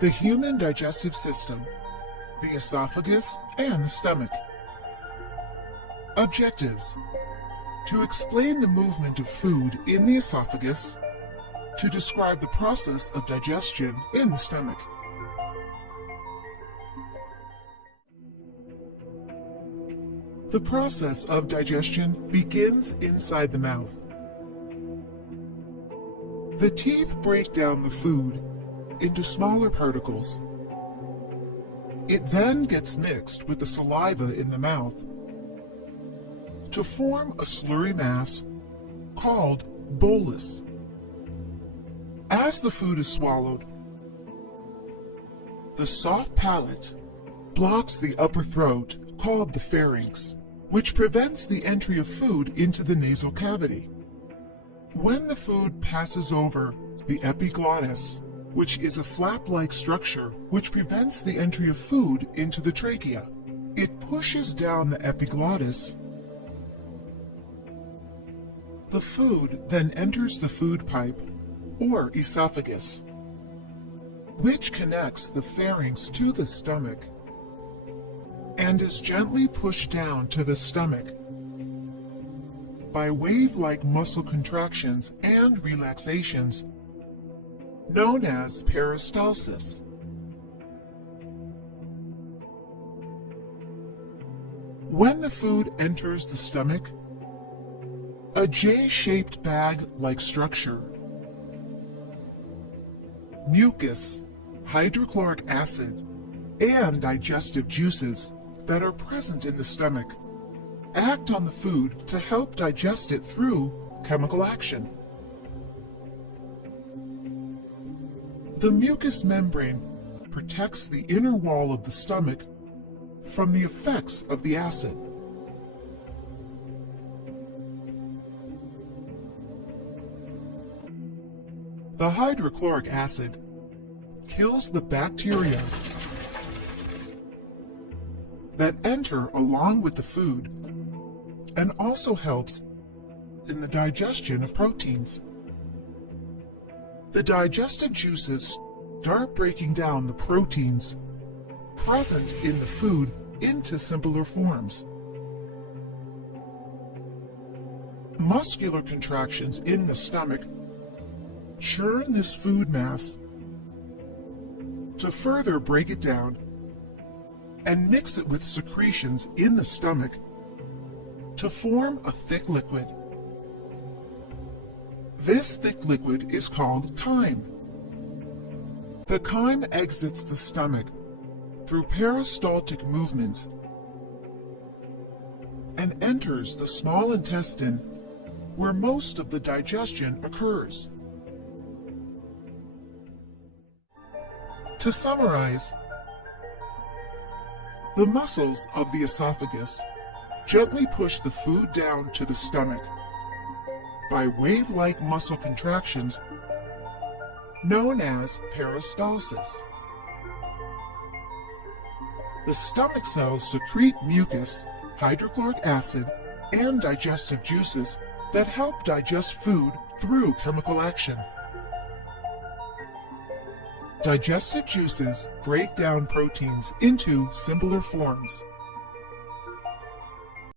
The human digestive system, the esophagus, and the stomach. Objectives: to explain the movement of food in the esophagus, to describe the process of digestion in the stomach. The process of digestion begins inside the mouth. The teeth break down the food into smaller particles. It then gets mixed with the saliva in the mouth to form a slurry mass called bolus. As the food is swallowed, the soft palate blocks the upper throat called the pharynx, which prevents the entry of food into the nasal cavity. When the food passes over the epiglottis, which is a flap-like structure which prevents the entry of food into the trachea, it pushes down the epiglottis. The food then enters the food pipe, or esophagus, which connects the pharynx to the stomach and is gently pushed down to the stomach by wave-like muscle contractions and relaxations known as peristalsis. When the food enters the stomach, a J-shaped bag-like structure, mucus, hydrochloric acid, and digestive juices that are present in the stomach act on the food to help digest it through chemical action. The mucous membrane protects the inner wall of the stomach from the effects of the acid. The hydrochloric acid kills the bacteria that enter along with the food and also helps in the digestion of proteins. The digestive juices start breaking down the proteins present in the food into simpler forms. Muscular contractions in the stomach churn this food mass to further break it down and mix it with secretions in the stomach to form a thick liquid. This thick liquid is called chyme. The chyme exits the stomach through peristaltic movements and enters the small intestine where most of the digestion occurs. To summarize, the muscles of the esophagus gently push the food down to the stomach by wave-like muscle contractions known as peristalsis. The stomach cells secrete mucus, hydrochloric acid, and digestive juices that help digest food through chemical action. Digestive juices break down proteins into simpler forms.